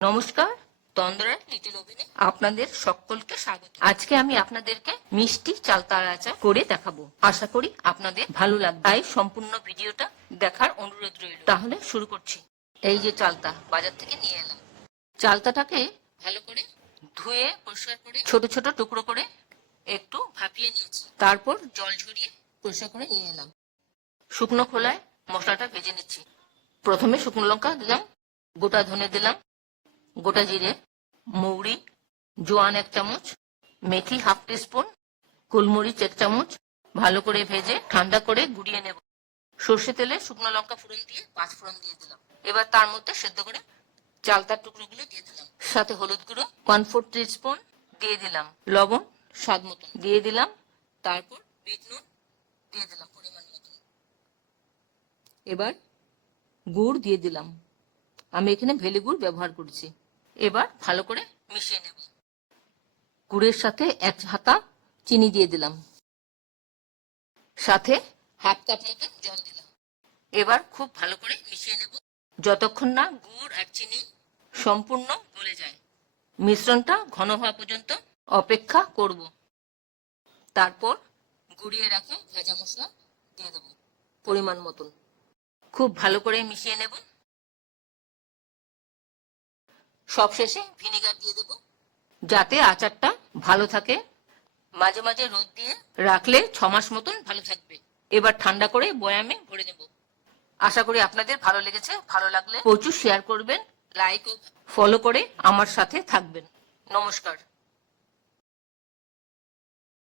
নমস্কার, তন্দ্রার লিটল ওভেনে আপনাদের সকলকে স্বাগত। আজকে আমি আপনাদেরকে মিষ্টি চালতার আচার করে দেখাবো। আশা করি আপনাদের ভালো লাগবে, তাই সম্পূর্ণ ভিডিওটা দেখার অনুরোধ রইল। তাহলে শুরু করছি। এই যে চালতা বাজার থেকে নিয়ে এলাম। চালতাটাকে ভালো করে ধুয়ে পরিষ্কার করে ছোট ছোট টুকরো করে একটু ভাপিয়ে নিয়েছি। তারপর জল ঝরিয়ে পরিষ্কার করে নিয়ে এলাম। শুকনো খোলায় মশলাটা ভেজে নিচ্ছি। প্রথমে শুকনো লঙ্কা দিলাম, গোটা ধনে দিলাম, গোটা জিরে, মৌরি, জোয়ান 1 চামচ, মেথি হাফ টিস্পুন, গোলমরিচ 1 চামচ ভালো করে ভেজে ঠান্ডা করে গুঁড়িয়ে নেব। সর্ষে তেলে শুকনো লঙ্কা ফোড়ন দিয়ে 5 ফোড়ন দিয়ে দিলাম। এবার তার মধ্যে সেদ্ধ করে চালতার টুকরোগুলো দিয়ে দিলাম। সাথে হলুদ গুঁড়ো 1/4 টিস্পুন দিয়ে দিলাম, লবণ স্বাদ মতন দিয়ে দিলাম, তারপর বিট নুন দিয়ে দিলাম পরিমাণ মতন। এবার গুড় দিয়ে দিলাম, আমি এখানে ভেলি গুড় ব্যবহার করছি। এবার ভালো করে মিশিয়ে নেব। গুড়ের সাথে 1 হাতা চিনি দিয়ে দিলাম, সাথে হাফ কাপ মতো জল দিলাম। এবার খুব ভালো করে মিশিয়ে নেব যতক্ষণ না গুড় আর চিনি সম্পূর্ণ গলে যায়। মিশ্রণটা ঘন হওয়া পর্যন্ত অপেক্ষা করব। তারপর গুঁড়িয়ে রাখা ভাজা মশলা দিয়ে দেব পরিমাণ মতন। খুব ভালো করে মিশিয়ে নেব। সবশেষে ভিনেগার দিয়ে দেব যাতে আচারটা ভালো থাকে। মাঝে মাঝে রোদ দিয়ে রাখলে 6 মাস মতন ভালো থাকবে। এবার ঠান্ডা করে বয়ামে ভরে নেব। আশা করি আপনাদের ভালো লেগেছে। ভালো লাগলে প্রচুর শেয়ার করবেন, লাইক ও ফলো করে আমার সাথে থাকবেন। নমস্কার।